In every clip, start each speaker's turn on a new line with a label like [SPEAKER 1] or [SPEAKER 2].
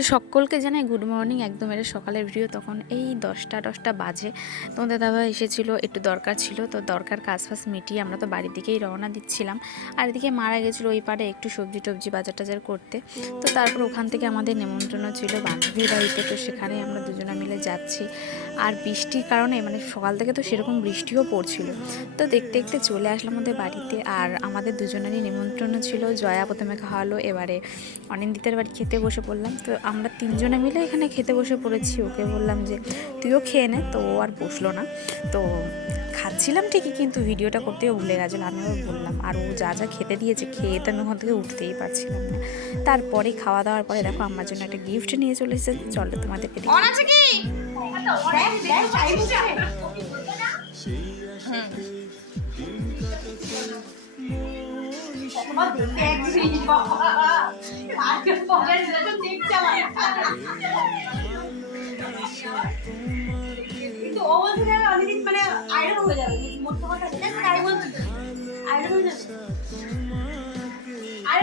[SPEAKER 1] তো সকলকে জানাই গুড মর্নিং একদম এটা সকালের ভিডিও তখন এই দশটা দশটা বাজে। তোমাদের দাদা এসেছিল, একটু দরকার ছিল, তো দরকার কাজ ফাজ মিটিয়ে আমরা তো বাড়ির দিকেই রওনা দিচ্ছিলাম। আর এদিকে মারা গেছিল ওই পারে একটু সবজি টবজি বাজার টাজার করতে। তো তারপর ওখান থেকে আমাদের নেমন্ত্রণ ছিল বান্ধবীর বাড়িতে, তো সেখানে আমরা দুজনা মিলে যাচ্ছি। আর বৃষ্টির কারণে মানে সকাল থেকে তো সেরকম বৃষ্টিও পড়ছিল। তো দেখতে দেখতে চলে আসলাম আমাদের বাড়িতে। আর আমাদের দুজনেরই নিমন্ত্রণ ছিল, জয়া প্রথমে খাওয়ালো, এবারে অনিন্দিতার বাড়ি খেতে বসে পড়লাম। তো আমরা তিনজনে মিলে এখানে খেতে বসে পড়েছি ওকে বললাম যে তুইও খেয়ে নে তো ও আর বসল না তো খাচ্ছিলাম ঠিকই কিন্তু ভিডিওটা করতেও ভুলে গেছিল আমি ওর বললাম আর ও যা যা খেতে দিয়েছে খেয়ে তো আমি ওখান থেকে উঠতেই পারছিলাম না তারপরে খাওয়া দাওয়ার পরে দেখো আমার জন্য একটা গিফট নিয়ে চলে এসেছে চলো তোমাদেরকে দেখি।
[SPEAKER 2] কিন্তু ও বলছে যে অনেকদিন মানে আয়রন হয়ে যাবে। মোটা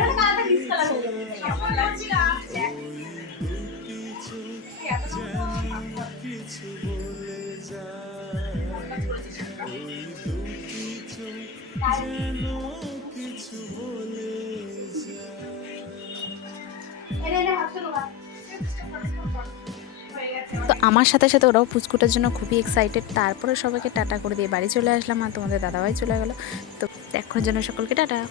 [SPEAKER 2] কথা ডিসকালার হয়ে যাবে। এনে
[SPEAKER 1] আমার সাথে সাথে ওরাও পুচকুটার জন্য খুবই এক্সাইটেড তারপরে সবাইকে টাটা করে দিয়ে বাড়ি চলে আসলাম আর তোমাদের দাদাভাই চলে গেলো। তো এখনের জন্য সকলকে টাটা।